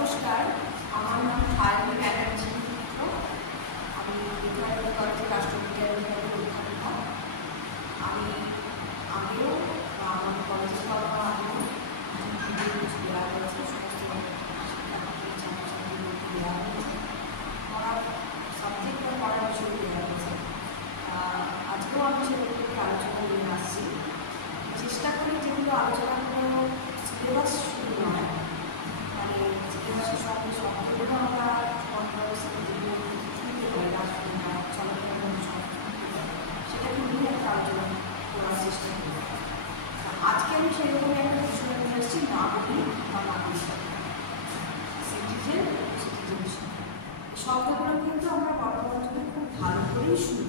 নমস্কার, আমার নাম ফাইলি ব্যানার্জি। আমি বিদ্যালয় কলেজের রাষ্ট্রবিজ্ঞান বিভাগের অধ্যাপিকা। আমি আগেও আমার কলেজে পড়া আগেও দেওয়া হয়েছে, সমস্ত ছাত্রছাত্রীদেরকে দেওয়া হয়েছে, পড়ার সাবজেক্ট বা পড়ার বিষয় দেওয়া হয়েছে। আজকেও আমি সেগুলোকে আলোচনা নিয়ে আসছি। চেষ্টা করি যেগুলো আলোচনা কোনো সিলেবাস শুরু নয়, মানে সিলেবাসের সঙ্গে শব্দগুলো আমরা যেগুলো শুনতে পারি রাষ্ট্রবিজ্ঞান চলাফেরা সেটাকে নিয়ে একটা আলোচনা করার চেষ্টা করি। আজকে আমি সেরকমই একটা বিষয় নিয়ে এসেছি, নাগরিক বা নাগরিকতা, সিটিজেন এবং সিটিজেনশিপ। শব্দগুলো কিন্তু আমরা বর্তমান যুগে খুব ভালো করেই শুনি,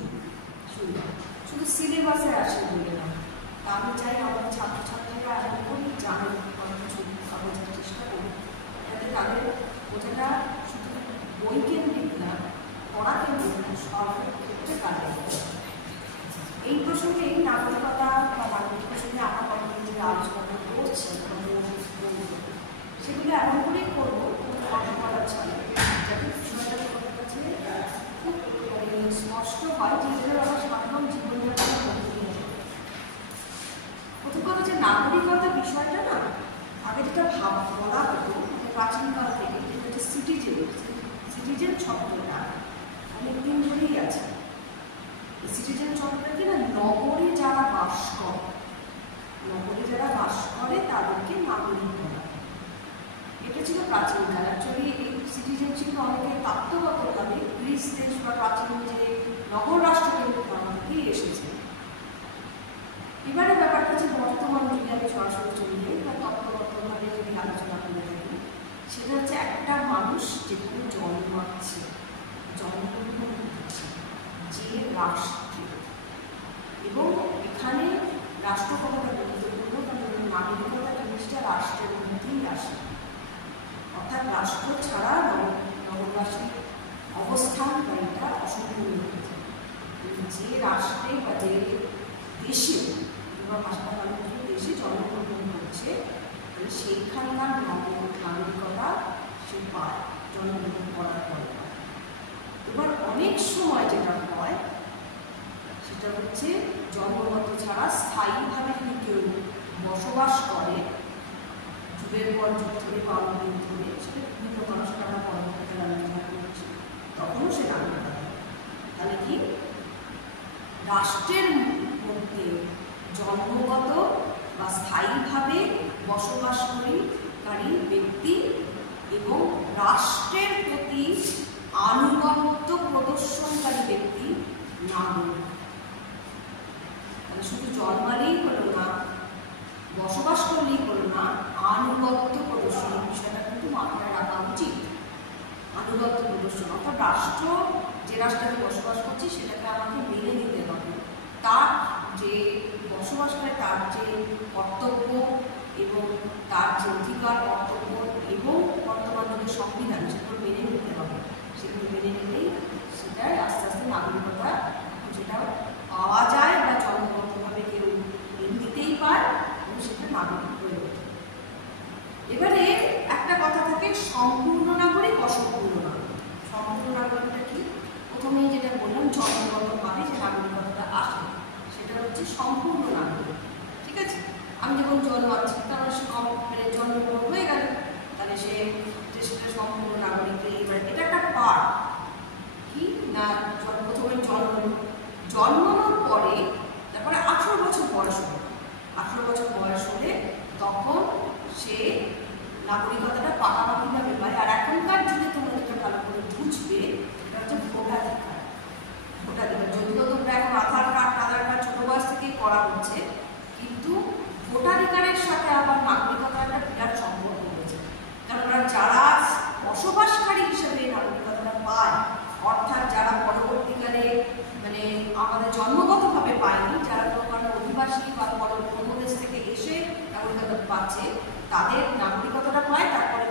শুধু সিলেবাসে আসে বলে না। তা আমি চাই আমাদের ছাত্রছাত্রীরা এমন করেই জানেন, অনেক কিছু বোঝার চেষ্টা করি, যাতে তাদের বোঝাটা শুধু বই কেন্দ্রিক না, পড়া কেন্দ্রিক না, সব ক্ষেত্রে কাজে লাগে। এই প্রসঙ্গে নাগরিকতা বা নাগরিক প্রসঙ্গে আমার কতগুলো যে আলোচনা করছি সেগুলো এমন করেই করবো কথা বলার ছাড়া, যাতে বিষয়টা তোমাদের কাছে খুব স্পষ্ট হয়, যেগুলো আমার সাধারণ জীবনযাপনের মধ্যে নিয়ে যায়। প্রথম কথা যে নাগরিকতা বিষয়টা না, আগে যেটা বলা হতো প্রাচীনকাল থেকে, যেটা হচ্ছে সিটিজেন শব্দটা অনেকদিন ধরেই আছে। সিটিজেন শব্দটা কি না, নগরে যারা বাস করে তাদেরকে নাগরিক বলা। এটা ছিল প্রাচীনকাল। অ্যাকচুয়ালি এই সিটিজেনশিপ অনেকে তত্ত্বগতভাবে গ্রিস দেশ বা প্রাচীন যে নগর রাষ্ট্রকেন্দ্রিক থেকেই এসেছে। এবারে ব্যাপারটা হচ্ছে বর্তমান যুগে আমি সরাসরি চলে যাই বা তত্ত্বগতভাবে যদি আলোচনা করে থাকি, সেটা হচ্ছে একটা মানুষ যেখানে জন্মাচ্ছে, জন্মগ্রহণ করছে যে রাষ্ট্রে, এবং এখানে রাষ্ট্র কথাটা গুরুত্বপূর্ণ, কারণ নাগরিকতা জিনিসটা রাষ্ট্রের মধ্যেই আসে। অর্থাৎ রাষ্ট্র ছাড়া নগরবাসীর অবস্থান বা এটা অসম্পূর্ণ হয়েছে। যে রাষ্ট্রে বা যে দেশে বা হাসপাতাল দেশে জন্মগ্রহণ করছে, তাহলে সেইখানকার নাগরিকতা সে পায় জন্মগ্রহণ করার পরে। এবার অনেক সময় যেটা হয় সেটা হচ্ছে জন্মগত ছাড়া স্থায়ীভাবে যদি কেউ বসবাস করে যুগের পর যুগ ধরে বা অনেকদিন ধরে, সেটা বিভিন্ন মানুষকে আমরা পরবর্তীতে আলোচনা করছি, তখনও সে নাগরিকতা পায়। তাহলে কি রাষ্ট্রের মধ্যে জন্মগত বা স্থায়ীভাবে বসবাসকারী ব্যক্তি এবং রাষ্ট্রের প্রতি আনুগত্য প্রদর্শনকারী ব্যক্তি নাগরিক। তাহলে শুধু জন্মালেই হলো না, বসবাস করলেই হলো না, আনুগত্য প্রদর্শনের বিষয়টা কিন্তু মাথায় রাখা উচিত। আনুগত্য প্রদর্শন অর্থাৎ রাষ্ট্র, যে রাষ্ট্রে বসবাস করছি সেটাকে আমাকে মেনে নিতে হবে। তার যে বসবাস করে তার যে কর্তব্য এবং তার যে অধিকার কর্তব্য এবং বর্তমান যুগের সংবিধান, সেগুলো মেনে নিতে হবে। সেগুলো মেনে নিলেই সেটাই আস্তে আস্তে নাগরিকতা, যেটা পাওয়া যায় বা জন্মগতভাবে কেউ নিতেই পায় এবং সেটা নাগরিক হয়ে ওঠে। এবারে একটা কথা থাকে সম্পূর্ণ নাগরিক, অসম্পূর্ণ নাগরিক। সম্পূর্ণ নাগরিকটা কি? প্রথমেই যেটা বললাম, জন্মগতভাবে যে নাগরিকতাটা আসে সেটা হচ্ছে সম্পূর্ণ নাগরিক। ঠিক আছে, আমি যখন জন্মাচ্ছি তাহলে সে মানে জন্মগ্রহণ হয়ে গেল, তাহলে সেটা সম্পূর্ণ নাগরিক। এবার এটা একটা পার্ট কি না, প্রথমে জন্মানোর পরে তারপরে 18 বছর বয়স হলো। 18 বছর বয়স হলে তখন সে নাগরিকতাটা পাকাপাকিভাবে পায়। আর এখনকার যুগে তোমরা যেটা ভালো করে বুঝবে, এটা হচ্ছে ভোটাধিকার। যদিও তোমরা এখন আধার কার্ড ছোট বয়স থেকেই করা হচ্ছে, কিন্তু ভোটাধিকারের সাথে আবার নাগরিকতার একটা বিরাট সম্পর্ক রয়েছে। কেননা যারা বসবাসকারী হিসেবে নাগরিকতাটা পায়, অর্থাৎ যারা পরবর্তীকালে মানে আমাদের জন্মগতভাবে পায়নি, যারা কোনো অধিবাসী বা অন্য দেশ থেকে এসে নাগরিকতা পাচ্ছে, তাদের নাগরিকতাটা পায়, তারপরে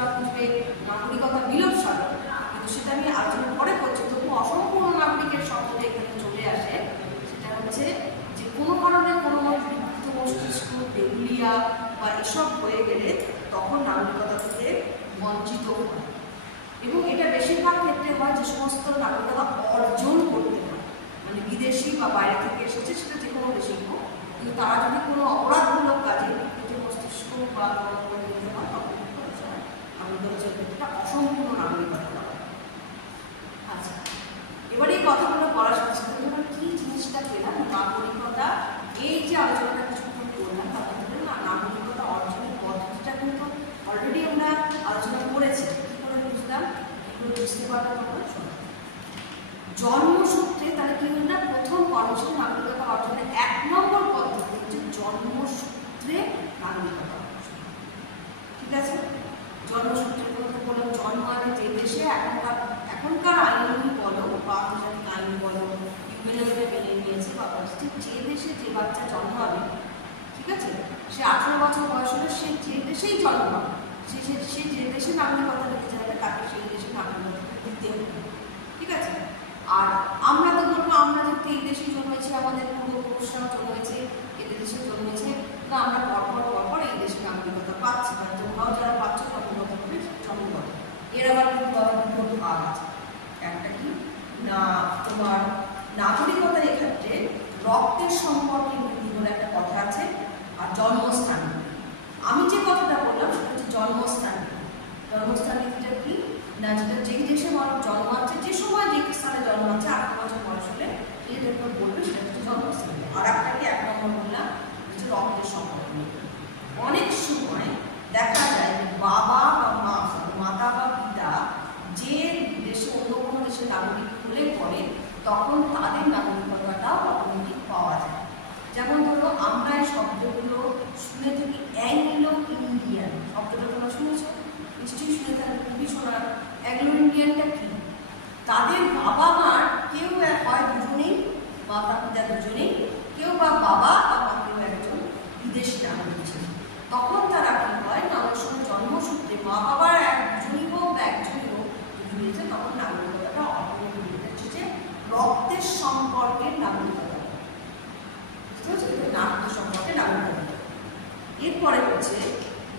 তোমরা বুঝবে নাগরিকতা বিলোপ সাধন, কিন্তু সেটা আমি আলোচনা পরে করছি। তবু অসম্পূর্ণ নাগরিকের শব্দটা এখানে চলে আসে। সেটা হচ্ছে যে কোনো কারণে কোনো বিকৃত মস্তিষ্ক, দেউলিয়া বা এসব হয়ে গেলে তখন নাগরিকতা থেকে বঞ্চিত হয়। এবং এটা বেশিরভাগ ক্ষেত্রে হয় যে সমস্ত নাগরিকতা অর্জন করতে হয়, মানে বিদেশি বা বাইরে থেকে এসেছে, সেটা যে কোনো দেশে হোক, কিন্তু তারা যদি কোনো অপরাধমূলক কাজে বিকৃত মস্তিষ্ক বা নাগরিকতা অসম্পূর্ণ নাগরিকতা দেওয়া। আচ্ছা, এবারে এই কথাগুলো বলার সাথে সাথে আমরা কি জিনিসটা পেলাম, নাগরিকতা, এই যে আলোচনাটা কিছুক্ষণ করলাম তার মধ্যে না নাগরিকতা অর্জনের পদ্ধতিটা কিন্তু অলরেডি আমরা আলোচনা করেছি। কি করে বুঝলাম, এগুলো বুঝতে পারবো তোমরা। জন্মসূত্রে তাহলে কি হল না, প্রথম কর্মসূত্রে নাগরিকতা অর্জনের 1 নম্বর পদ্ধতি হচ্ছে জন্মসূত্রে নাগরিকতা অর্জন। ঠিক আছে, জন্মসূত্রে বললাম জন্মালে যে দেশে এখনকার আইন বলো বা আন্তর্জাতিক আইন বলো, ইউএনএ মেনে নিয়েছে বা যে দেশে যে বাচ্চা জন্মাবে, ঠিক আছে, সে 18 বছর বয়স হলে সে যে দেশেই জন্মাবে, সে যে দেশে নাগরিকতা নিতে চাইবে তাকে সেই দেশে নাগরিকতা দিতে হবে। ঠিক আছে, আর আমরা তো বলবো আমরা যেহেতু এই দেশে জন্মেছি, আমাদের পূর্বপুরুষরাও জন্মেছে এদের দেশে জন্মেছে, না আমরা পরপর এই দেশে নাগরিকতা পাচ্ছি না। তোমরাও যারা পাচ্ছ জন্মগত করে জন্মগত। এর আবার কিন্তু দুটো ভাগ আছে। একটা কি না, তোমার নাগরিকতার এক্ষেত্রে রক্তের সম্পর্কে নীতি বলে একটা কথা আছে, আর জন্মস্থান। আমি যে কথাটা বললাম সেটা হচ্ছে জন্মস্থান। জন্মস্থান নীতিটা কি না, যেটা যেই দেশে মানুষ জন্মাচ্ছে, যে সময় যে স্থানে জন্মাচ্ছে, 18 বছর বয়স হলে যেটা বলবে সেটা হচ্ছে জন্মস্থান। আর একটা কি 1 নম্বর বললাম হচ্ছে রক্তের সম্পর্ক। অনেক সময় দেখা যায় যে বাবা বা মাতা বা পিতা যে দেশে অন্য কোনো দেশের নাগরিক হলে পরে তখন তাদের নাগরিকতাটাও অটোমেটিক পাওয়া যায়। যেমন ধরো আমরা এই শব্দগুলো শুনে থাকি, অ্যাংলো ইন্ডিয়ান শব্দটা তোমরা শুনেছ, নিশ্চয়ই শুনে থাকবে, খুবই শোনা। অ্যাংলো ইন্ডিয়ানটা কি, তাদের বাবা মার কেউ হয় দুজনেই, মাতা পিতা দুজনেই, কেউ বা বাবা বা কেউ একজন বিদেশি নাগরিক ছিল। তখন তারা কি হয় না, অনেক সময় জন্মসূত্রে মা বাবার দুজনই হোক বা একজনই হোক যদি হয়েছে, তখন নাগরিকতাটা অটোমেটিক হচ্ছে যে রক্তের সম্পর্কের নাগরিকতা। বুঝতে পারছি, রক্তের সম্পর্কে নাগরিকতা।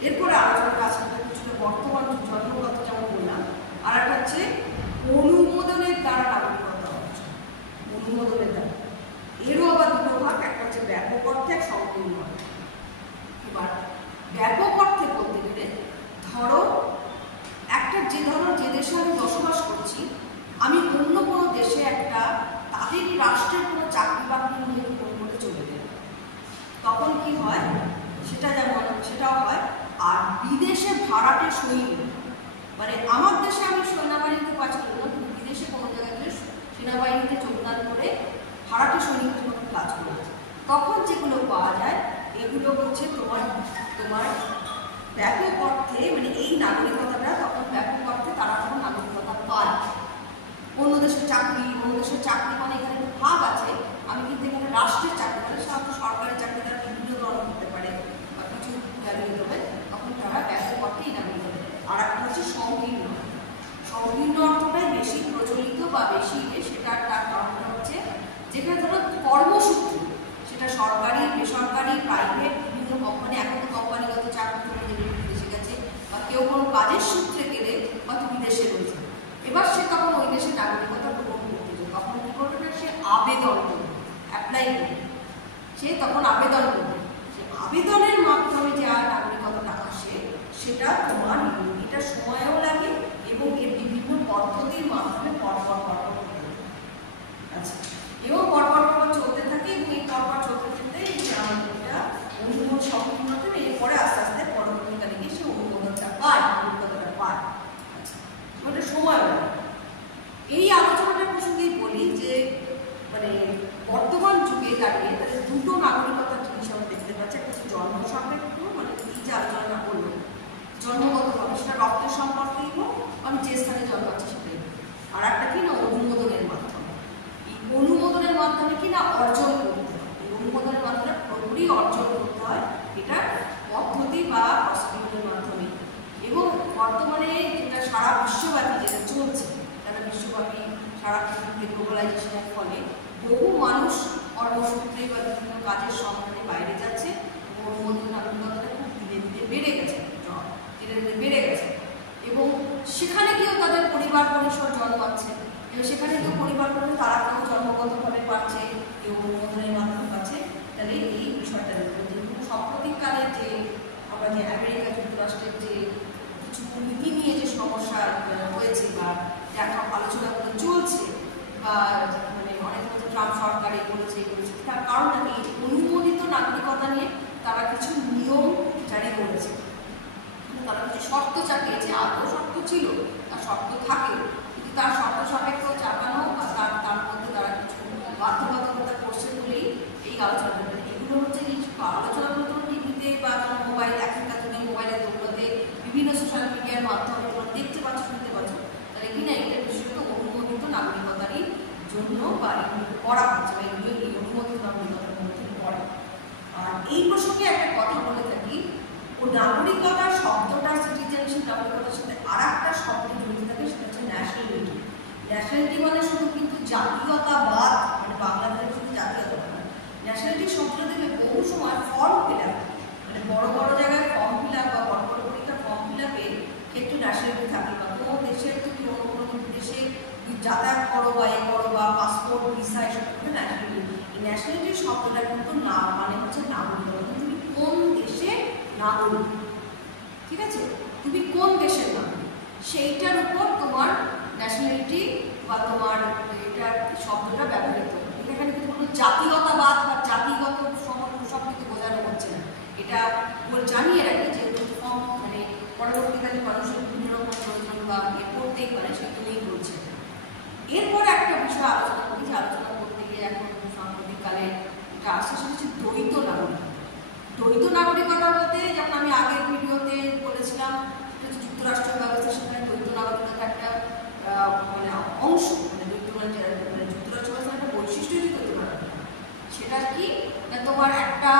এরপরে আলোচনার কাজ করতে কিছুটা বর্তমান জন্মগত যেমন বললাম, আর একটা হচ্ছে অনুমোদনের দ্বারা নাগরিকতা অর্জন। অনুমোদনের দ্বারা এরও আবার দুটো ভাগ, একটা হচ্ছে ব্যাপক অর্থে, এক সম্পূর্ণ অর্থে। এবার ব্যাপক অর্থে বলতে গেলে ধরো একটা যে দেশে আমি বসবাস করছি, আমি অন্য কোনো দেশে একটা তাদের রাষ্ট্রের কোনো চাকরি বাকরি নিয়ে করে চলে গেল, তখন কি হয় সেটা যেমন সেটাও হয়। আর বিদেশে ভাড়াটে সৈনিক, মানে আমার দেশে আমি সেনাবাহিনীতে কাজ করলাম, কিন্তু বিদেশে কোনো জায়গায় গেলে সেনাবাহিনীতে যোগদান করে ভাড়াটে সৈনিকের মতো কাজ করেছে, তখন যেগুলো পাওয়া যায় এগুলো হচ্ছে তোমার ব্যাপক অর্থে, মানে এই নাগরিকতাটা তখন ব্যাপক অর্থে তারা তখন নাগরিকতা পায়। অন্য দেশের চাকরি মানে এখানে ভাগ আছে, আমি কিন্তু এখানে রাষ্ট্রের চাকরি, মানে সাধারণত সরকারি চাকরি তারা বিভিন্ন ধরনের করতে পারে বা কিছু ভ্যালু দেবে, তখন তারা ব্যাপক অর্থে এই নাগরিকতা। আর একটা হচ্ছে সংকীর্ণ অর্থটাই বেশি প্রচলিত বা বেশি, সেটা তার কারণটা হচ্ছে যেখানে ধরো কর্মসূত্রে, সেটা সরকারি বেসরকারি প্রাইভেট বিভিন্ন কোম্পানি, এখন তো কোম্পানিগত চাকরি করে যেগুলো বিদেশে গেছে, বা কেউ কোনো কাজের সূত্রে গেলে হয়তো বিদেশে রয়েছে, এবার সে তখন ওই দেশের নাগরিকতা গ্রহণ করতে চায়, তখন কী করবে না, সে আবেদন করবে, অ্যাপ্লাই করবে, সে তখন আবেদন করবে। সে আবেদনের মাধ্যমে যে নাগরিকতাটা আসে সেটা তোমার এটা সময়ও লাগে এবং এর বিভিন্ন পদ্ধতির মাধ্যমে পরপর করতে থাকে। আচ্ছা, এবং পরপর চলতে থাকে, এবং এই পরপর চলতে চলতে এটা অনুমোদন সম্পূর্ণ হবে, এরপরে আস্তে আস্তে পরবর্তীকালে গিয়ে সে অনুমোদনটা পায়, নাগরিকতাটা পায়। আচ্ছা, ওটা সময় লাগে। এই আলোচনাটার প্রসঙ্গেই বলি যে মানে বর্তমান যুগে দাঁড়িয়ে তাদের দুটো নাগরিকতার জিনিস আমরা দেখতে পাচ্ছি। একটা হচ্ছে জন্ম সাপেক্ষ, মানে এই যে আলোচনা করলো জন্মগতভাবে, সেটা রক্তের সম্পর্কেই হোক, আমি যে স্থানে জন্মাচ্ছি সেটাই। আর একটা কি না, অনুমোদনের মাধ্যমে। এই অনুমোদনের মাধ্যমে কি না অর্জন করতে হয়, এই অনুমোদনের মাধ্যমে পুরোপুরি অর্জন করতে হয়, এটা পদ্ধতি বা প্রসিডিউরের মাধ্যমে। এবং বর্তমানে সারা বিশ্বব্যাপী যেটা চলছে, তারা বিশ্বব্যাপী সারা গ্লোবালাইজেশনের ফলে বহু মানুষ কর্মসূত্রে বা বিভিন্ন কাজের সন্ধানে বাইরে যাচ্ছে এবং অনুমোদিত নাগরিকতাটা খুব ধীরে ধীরে বেড়ে গেছে, ধীরে ধীরে বেড়ে গেছে। এবং সেখানে গিয়েও তাদের পরিবার পরিসর জন্মাচ্ছে, এবং সেখানে গিয়েও পরিবার পরিসর তারা কেউ জন্মগতভাবে পাচ্ছে, কেউ অনুমোদনের মাধ্যমে পাচ্ছে। তাহলে এই বিষয়টা সাম্প্রতিককালে যে আমরা যে আমেরিকা যুক্তরাষ্ট্রের যে কিছু নীতি নিয়ে যে সমস্যা হয়েছে বা দেখা আলোচনাগুলো চলছে বা মানে অনেক ট্রাম্প সরকার এই করেছে তার কারণটা কি, অনুমোদিত নাগরিকতা নিয়ে তারা কিছু নিয়ম জারি করেছে, তারা কিছু শর্ত চাপিয়েছে। আদৌ শর্ত ছিল, তার শর্ত থাকে, কিন্তু তার শর্ত সাপেক্ষ চাপানো বা তার মধ্যে তারা কিছু বাধ্যবাধকতা করছে বলেই এই আলোচনা। এগুলো হচ্ছে এই আলোচনাগুলো তো টিভিতে বা মোবাইল, এখনকার যুগে মোবাইলের দৌলতে বিভিন্ন সোশ্যাল মিডিয়ার মাধ্যমে দেখতে পাচ্ছ, শুনতে পাচ্ছ। তাহলে কিনা এটা বিশেষত অনুমোদিত নাগরিকতারই জন্য বা এগুলো করা হচ্ছে বা এগুলো এই অনুমোদিত নাগরিকতার মধ্যে পড়ে। আর এই প্রসঙ্গে একটা কথা বলে থাকি, ও নাগরিকতার শব্দটা সিটিজেনশিপ নাগরিকতার সাথে আর একটা শব্দ জড়িত থাকে, সেটা হচ্ছে ন্যাশনালিটি। ন্যাশনালিটি মানে শুধু কিন্তু জাতীয়তাবাদ, মানে বাংলাদেশের শুধু জাতীয়তাবাদ না। ন্যাশনালিটি শব্দটা দেখবে বহু সময় ফর্ম ফিল আপ, মানে বড় বড় জায়গায় ফর্ম ফিল আপ বা বড় বড় পরীক্ষার ফর্ম ফিল আপে একটু ন্যাশনালিটি থাকে, বা কোনো দেশের তুমি অন্য কোনো দেশে যাতায়াত করো বা এ করো বা পাসপোর্ট ভিসা এসব কিন্তু ন্যাশনালিটি। এই ন্যাশনালিটি শব্দটা কিন্তু না মানে হচ্ছে নাগরিকতা, তুমি কোন দেশে নাগরিক, ঠিক আছে, তুমি কোন দেশের নাগরিক সেইটার উপর তোমার ন্যাশনালিটি বা তোমার এটার শব্দটা ব্যবহৃত। এখানে কিন্তু কোনো জাতীয়তাবাদ বা জাতিগত সব কিছু বোঝানো হচ্ছে না। এটা জানিয়ে রাখি যে মানে পরবর্তীকালে মানুষের বিভিন্ন রকম প্রয়োজন বা করতেই পারে, সেগুলোই বলছে। এরপর একটা বিষয় আলোচনা করি, যে আলোচনা করতে গিয়ে এখন সাম্প্রতিককালে এটা আসছে, সেটা হচ্ছে দ্বৈত নাগরিকতা। দ্বৈত নাগরিকতা বলতে যেমন আমি আগের ভিডিওতে বলেছিলাম, সেটা হচ্ছে যুক্তরাষ্ট্রের ব্যবস্থা, সেখানে দ্বৈত নাগরিকতা একটা মানে অংশ, মানে দ্বৈত মানে যুক্তরাষ্ট্র ব্যবস্থার একটা বৈশিষ্ট্য হচ্ছে দ্বৈত নাগরিকতা। সেটা কি না, তোমার একটা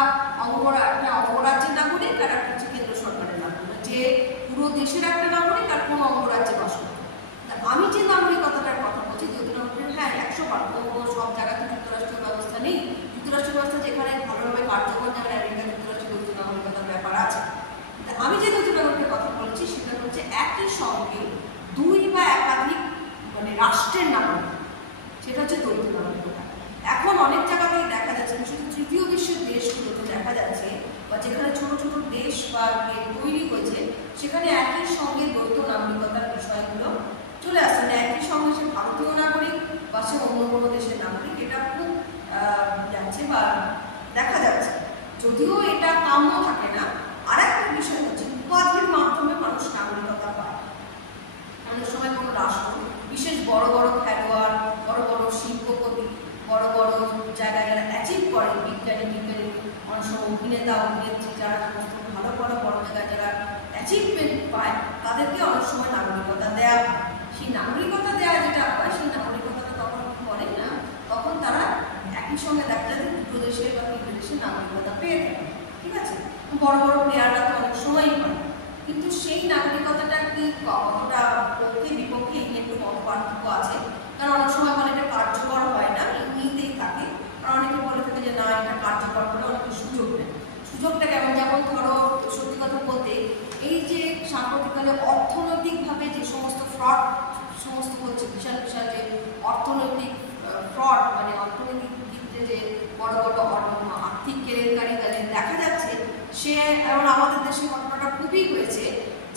অঙ্গরাজ্যের নাগরিক আর একটা হচ্ছে কেন্দ্র সরকারের নাগরিক, যে পুরো দেশের একটা নাগরিক আর কোনো অঙ্গরাজ্যে বাস করে। আমি যে নাগরিকতাটার কথা বলছি দ্বৈত নাগরিক, হ্যাঁ 100% সব জায়গাতে যুক্তরাষ্ট্রীয় ব্যবস্থা নেই। যুক্তরাষ্ট্রীয় ব্যবস্থা যেখানে ভালোভাবে কার্যকর, যেমন আমেরিকা যুক্তরাষ্ট্রে দ্বৈত নাগরিকতার ব্যাপার আছে। আমি যে দ্বৈত নাগরিকের কথা বলছি সেটা হচ্ছে একই সঙ্গে দুই বা একাধিক মানে রাষ্ট্রের নাগরিক, সেটা হচ্ছে দ্বৈত নাগরিকতা। এখন অনেক জায়গাতেই দেখা যাচ্ছে, বিশেষ তৃতীয় বিশ্বের দেশগুলোতে দেখা যাচ্ছে, বা যেখানে ছোট ছোট দেশ বা তৈরি হয়েছে, সেখানে একই সঙ্গে দ্বৈত নাগরিকতার বিষয়গুলো চলে আসছে। মানে একই সঙ্গে সে ভারতীয় নাগরিক বা সে অন্য কোনো দেশের নাগরিক, এটা খুব যাচ্ছে বা দেখা যাচ্ছে। যদিও এটা কাম্য থাকে না। আর একটা বিষয় হচ্ছে উপাধির মাধ্যমে মানুষ নাগরিকতা পায়। অনেক সময় কোনো রাষ্ট্র, বিশেষ বড় বড় খেলোয়াড়, বড় বড় শিল্পপতি, বড় বড় জায়গায় যারা অ্যাচিভ করে, বিজ্ঞানী অনেক সময় অভিনেতা অভিনেত্রী, যারা সমস্ত ভালো বড় বড় জায়গায় যারা অ্যাচিভমেন্ট পায়, তাদেরকে অনেক সময় নাগরিকতা দেওয়া হয়। সেই নাগরিকতা দেওয়া যেটা হয়, সেই নাগরিকতাটা তখন করে না, তখন তারা একই সঙ্গে দেখা যায় দুটো দেশের বা তিনটে দেশের নাগরিকতা পেয়ে থাকে, ঠিক আছে। বড় বড় প্লেয়াররা তো অনেক সময়ই পায়, কিন্তু সেই নাগরিকতাটা কি কতটা পক্ষে বিপক্ষে একটু মত পার্থক্য আছে। কারণ অনেক সময় বলে এটা কার্যকর হয় না, এমনিতেই থাকে। আর অনেকে বলে থাকে যে না, এটা কার্যকর করে অনেকে সুযোগ নেয়। সুযোগটা কেমন, যেমন ধরো সত্যি কথা বলতে, এই যে সাম্প্রতিককালে অর্থনৈতিকভাবে যে সমস্ত ফ্রড সমস্ত হচ্ছে, বিশাল বিশাল যে অর্থনৈতিক ফ্রড, মানে অর্থনৈতিক দিকতে যে বড় বড় আর্থিক কেলেঙ্কারি দেখা যাচ্ছে, সে এখন আমাদের দেশে ঘটনাটা খুবই হয়েছে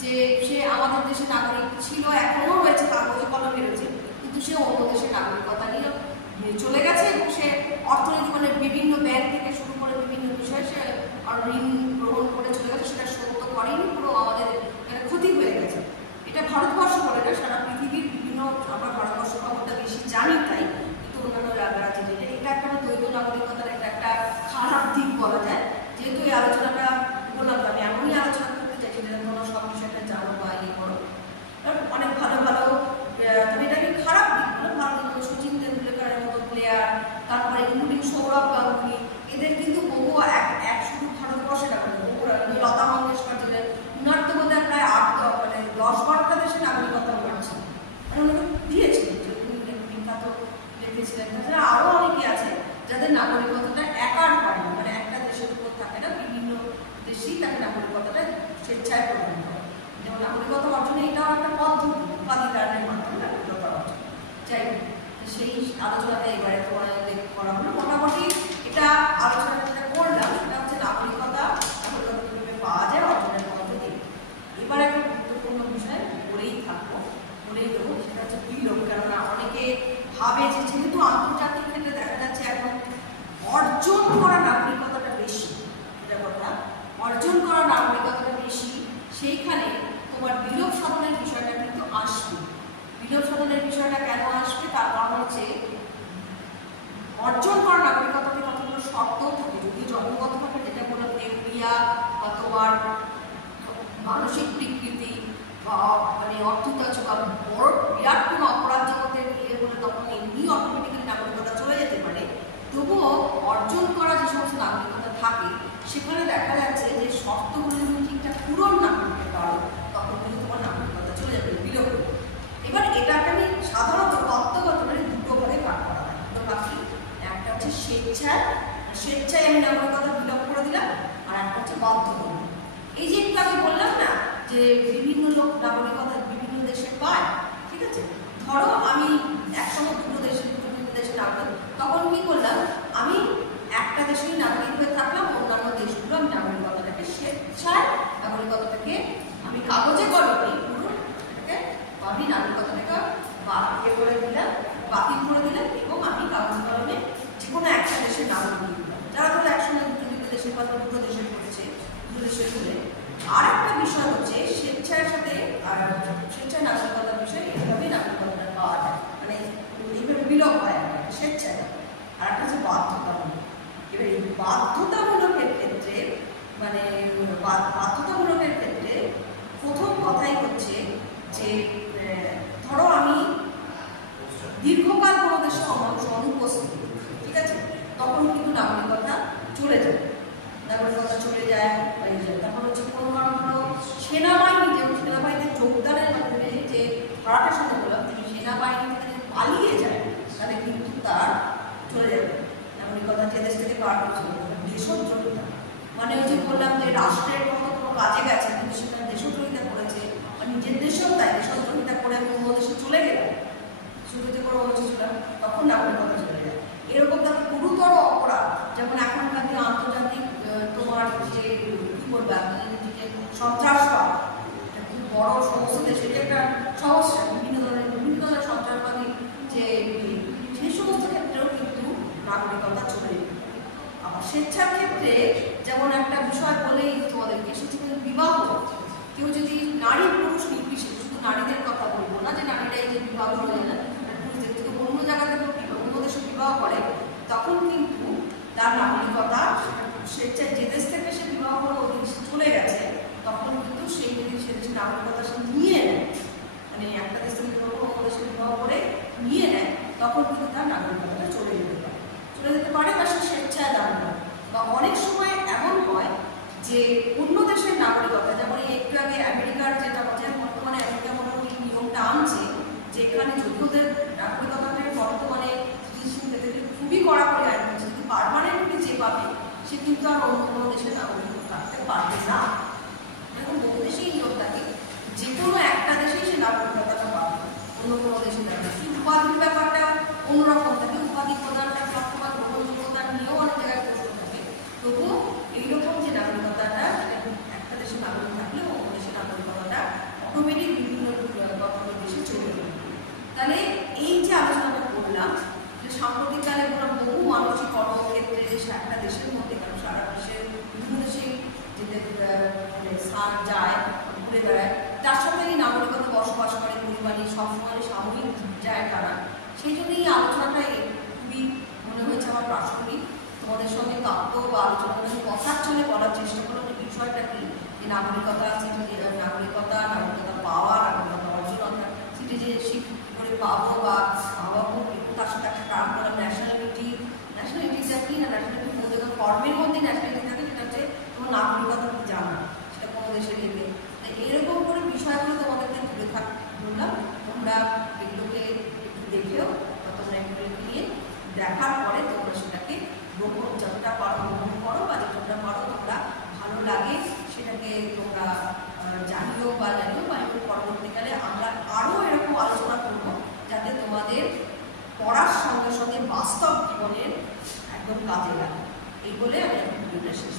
যে সে আমাদের দেশে নাগরিক ছিল, এখনও রয়েছে, কাগজে কলমে রয়েছে, কিন্তু সে অন্য দেশের নাগরিকতা নিয়ে চলে গেছে এবং সে অর্থনীতি মানে বিভিন্ন ব্যাংক থেকে শুরু করে বিভিন্ন বিষয়ে সে ঋণ গ্রহণ করে চলে গেছে, সেটা সত্য করেনি, পুরো আমাদের ক্ষতি হয়ে গেছে। এটা ভারতবর্ষ বলে না, সারা পৃথিবীর বিভিন্ন, আমরা ভারতবর্ষ খবরটা বেশি জানি তাই, কিন্তু অন্যান্য রাজ্যে যেটা, এটা একটা দ্বৈত নাগরিকতার একটা খারাপ দিক বলা যায়। যেহেতু এই আলোচনাটা বললাম, আমি এমনই আলোচনা করতে চাইছি যেন তোমরা সব বিষয়টা জানো বা ইয়ে করো। অনেক ভালো ভালো, তবে এটা কি খারাপ দিক বলো, ভারতের সচিন তেন্ডুলকারের মতো প্লেয়ার, তারপরে ইনক্লুডিং সৌরভ গাঙ্গুলি, এদের কিন্তু বহু এক শুধু ভারতবর্ষে না, বহু লতা মঙ্গেশকর, যেটা উনার তো বোধহয় প্রায় 10-12টা দেশে নাগরিকতা লিখেছিলেন। তাছাড়া আরও অনেকে আছে যাদের নাগরিকতাটা একার হয় না, মানে একটা দেশের উপর থাকে না, বিভিন্ন দেশেই তাকে নাগরিকতাটা স্বেচ্ছায় প্রদান করে। যেমন নাগরিকতা অর্জনে এটাও একটা পদ্ধতি, উপাধিকারের মাধ্যমে নাগরিকতা অর্জন। যাই হোক, সেই আলোচনাটা এবারে তোমার করা হলো। মোটামুটি এটা আলোচনা যেটা করলাম সেটা হচ্ছে নাগরিকতা কীভাবে পাওয়া যায়, অর্জনের পদ্ধতি। এবার একটা গুরুত্বপূর্ণ বিষয় বলেই থাকবো, বলেই দেবো, সেটা হচ্ছে বিলোপ। কেননা অনেকে ভাবে যে যেহেতু আন্তর্জাতিক ক্ষেত্রে দেখা যাচ্ছে এখন অর্জন করা নাগরিকতাটা বেশি, এটা কথা, অর্জন করা নাগরিকতাটা বেশি, সেইখানে তোমার বিলোপ সাধনের বিষয়টা কিন্তু আসবে। বিলোপ সাধনের বিষয়টা কেন আসবে তার কারণ হচ্ছে অর্জন করা নাগরিকতাতে কতগুলো শর্তও থাকে, যদি জন্মগতভাবে যেটা বললাম দেউলিয়া বা তোমার মানসিক বিকৃতি বা মানে অর্থোচ্চ বা বড় বিরাট কোনো অপরাধ জগতে গিয়ে বলে তখন এমনি অটোমেটিক্যালি নাগরিকতা চলে যেতে পারে। তবুও অর্জন করা যে সমস্ত নাগরিকতা থাকে সেখানে দেখা যাচ্ছে যে শর্তগুলো যদি ঠিকঠাক পূরণ না করতে পারো তখন কিন্তু তোমার নাগরিকতা চলে যাবে বিলোপ। এবার এটাকে আমি সাধারণত তত্ত্বগতভাবে দুটো ভাগে ভাগ করা হয়। দুটো ভাগ কি? একটা হচ্ছে স্বেচ্ছায় আমি নাগরিকতা বিলোপ করে দিলাম, আর একটা হচ্ছে বাধ্যতামূলক। এই যে একটু আমি বললাম না যে বিভিন্ন লোক নাগরিকতা বিভিন্ন দেশে পায়, ঠিক আছে, ধরো আমি একসঙ্গে দুটো দেশে নাগরিক, তখন কি করলাম, আমি একটা দেশেই নাগরিক হয়ে থাকলাম, অন্যান্য দেশগুলো আমি নাগরিকতাটাকে স্বেচ্ছায় নাগরিকতাটাকে আমি কাগজে করিনি, পুরো এটাকে আমি নাগরিকতাটাকে করে দিলাম, বাতিল করে দিলাম, এবং আমি কাগজ কলমে যে কোনো একটা দেশের নাগরিক দিলাম। যারা ধরো একসঙ্গে দুটো দেশের বা দুটো দেশের করেছে, দুটো দেশের হলে। আর একটা বিষয় হচ্ছে স্বেচ্ছার সাথে স্বেচ্ছায় নাগরিকতার বিষয়, এইভাবেই নাগরিকতাটা পাওয়া যায়, মানে এইভাবে বিলোপ হয় স্বেচ্ছায়। আর একটা হচ্ছে বাধ্যতামূলক। এবার এই বাধ্যতামূলকের ক্ষেত্রে মানে বাধ্যতামূলকের ক্ষেত্রে প্রথম কথাই হচ্ছে যে ধরো আমি দীর্ঘকাল কোনো দেশে অনুপস্থিত, ঠিক আছে, তখন কিন্তু নাগরিকতা চলে যায়, নাগরিকতা চলে যায় হয়ে যায়। তারপর হচ্ছে কোনো কারণ হলো সেনাবাহিনীতে যোগদানের মাধ্যমে যে ভাড়াটার সাথে বললাম, তিনি সেনাবাহিনী থেকে যদি পালিয়ে যায় তাহলে কিন্তু তার চলে যাবে নাগরিকতা, যে দেশ থেকে পার হচ্ছে। দেশদ্রোহিতা মানে ওই যে বললাম যে রাষ্ট্রের মতো কোনো কাজে গেছে কিন্তু সেখানে দেশদ্রোহিতা করেছে, মানে নিজের দেশেও তাই দেশদ্রোহিতা করে অন্য দেশে চলে গেলাম, শুরুতে করে বলেছিলাম, তখন নাগরিকতা চলে যায়। এরকম তার গুরুতর অপরাধ, যেমন এখনকার দিনে আন্তর্জাতিক তোমার যে কি বলবে যে সন্ত্রাসবাদ, খুব বড় সমস্ত দেশে একটা সমস্যা, বিভিন্ন ধরনের সন্ত্রাসবাদী যে সেই সমস্ত ক্ষেত্রেও কিন্তু নাগরিকতা চলে যায়। আবার স্বেচ্ছার ক্ষেত্রে যেমন একটা বিষয় বলেই তোমাদেরকে, সেটি কিন্তু বিবাহ। কেউ যদি নারী পুরুষ নির্বিশেষে, শুধু নারীদের কথা বলবো না যে নারীরা এই যে বিবাহ হয়ে না, পুরুষদের থেকে অন্য জায়গা থেকে অন্য দেশে বিবাহ করে, তখন কিন্তু তার নাগরিকতা স্বেচ্ছায় যে দেশ থেকে সে বিবাহ করে ওই দেশে চলে গেছে, তখন কিন্তু সেই যদি সে দেশের নাগরিকতা সে নিয়ে নেয়, মানে একটা দেশ থেকে বিবাহ করে অন্য দেশে বিবাহ করে নিয়ে নেয়, তখন কিন্তু তার নাগরিকতাটা চলে যেতে পারে বা সে স্বেচ্ছায় দান করে। বা অনেক সময় এমন হয় যে অন্য দেশের নাগরিকতা, যেমন একটু আগে আমেরিকার যেটা বর্তমানে আমেরিকা মোটামুটি নিয়মটা আনছে যে এখানে যদি ওদের নাগরিকতাদের বর্তমানে খুবই কড়া করে আইন হচ্ছে, যদি পারমানেন্টলি যে পাবে সে কিন্তু আর অন্য কোনো দেশের নাগরিক থাকতে পারবে না। এখন বহু দেশেই নিয়ম থাকে যে কোনো একটা দেশেই সে নাগরিকতাটা পাবে, অন্য কোনো দেশে যাবে। উপাধির ব্যাপারটা অন্যরকম থাকে, উপাধি প্রদানটা অথবা গ্রহণযোগ্যতা নিয়েও অনেক জায়গায় প্রশ্ন থাকে। তবুও এইরকম যে নাগরিকতাটা একটা দেশের নাগরিক থাকলে অন্য দেশের নাগরিকতাটা অটোমেটিক বিভিন্ন দেশে চলে যাবে। তাহলে এই যে আলোচনাটা করলাম যে সাম্প্রতিককালে বহু মানসিক কর্মক্ষেত্রে একটা দেশের মধ্যে, কারণ সারা দেশের বিভিন্ন দেশে যেতে স্থান যায় ঘুরে বেড়ায়, তার সাথে এই নাগরিকতা বসবাস করে পরিবারই সবসময় সাময়িক যায় তারা। সেই জন্য এই আলোচনাটা খুবই মনে হয়েছে আমার প্রাসঙ্গিক। তোমাদের সঙ্গে তত্ত্ব বা আলোচনা কথার চলে বলার চেষ্টা করো যে বিষয়টা কি, যে নাগরিকতা নাগরিকতা পাওয়া, নাগরিকতা অর্জন, সেটি যে করে পাবো বা পাবো, তার সাথে একটা কারণ করলাম ন্যাশনালিটিটা কি না, ন্যাশনালিটির মধ্যে কর্মের মধ্যে ন্যাশনালিটি থাকে, সেটা হচ্ছে তোমার নাগরিকতা কি জানা, সেটা কোনো দেশে গেলে। এরকম করে বিষয়গুলো তোমাদেরকে তুলে বললাম, তোমরা এগুলোকে একটু দেখেও বা তোমরা এগুলো নিয়ে দেখার পরে তোমরা সেটাকে গ্রহণ যতটা পারো গ্রহণ করো, বা যতটা পারো তোমরা ভালো লাগে সেটাকে তোমরা জানিও বা এবং পরবর্তীকালে আমরা আরও এরকম আলোচনা করবো যাতে তোমাদের পড়ার সঙ্গে সঙ্গে বাস্তব জীবনের একদম কাজে লাগে। এই বলে আমি ভিডিওটা শেষ